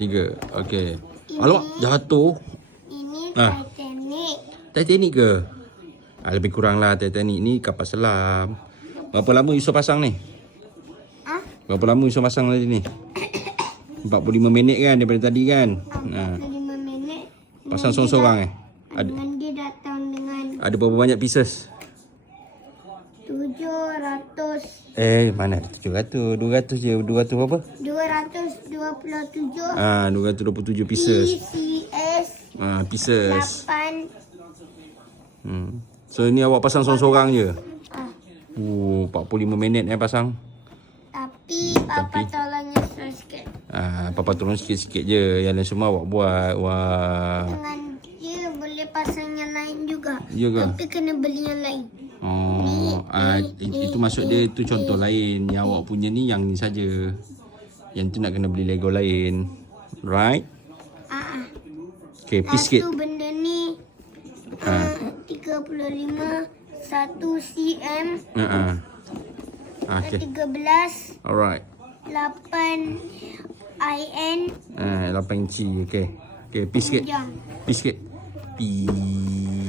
3. Okey. Alamak, jatuh. Ini Ah. Titanic. Titanic ke? Lebih kurang lah Titanic ni kapal selam. Berapa lama Yusof pasang ni? Berapa lama Yusof pasang tadi ni? 45 minit kan daripada tadi kan? 45 minit. Pasang seorang-seorang Ada, Dengan dia datang dengan ada berapa banyak pieces? 700. Mana ada 700? 200 je. 200 berapa? 227. 227 pieces. PCS Pieces. 8. So ni awak pasang seorang-seorang je? Ah. 45 minit pasang. Tapi Papa tolongnya sikit. Papa tolong sikit-sikit je. Yang lain semua awak buat. Wah. Dengan dia boleh pasang yang lain juga. Ya ke? Tapi kena beli yang lain. Itu maksud dia, itu contoh lain. Yang awak punya ni yang ni saja. Yang tu nak kena beli Lego lain. Right? Okay, piece sikit. Satu benda ni 35 1 cm. Okay. 13 Alright. 8 in. 8 inci. Okay. Okay, piece sikit. Jam. Piece sikit. Piece.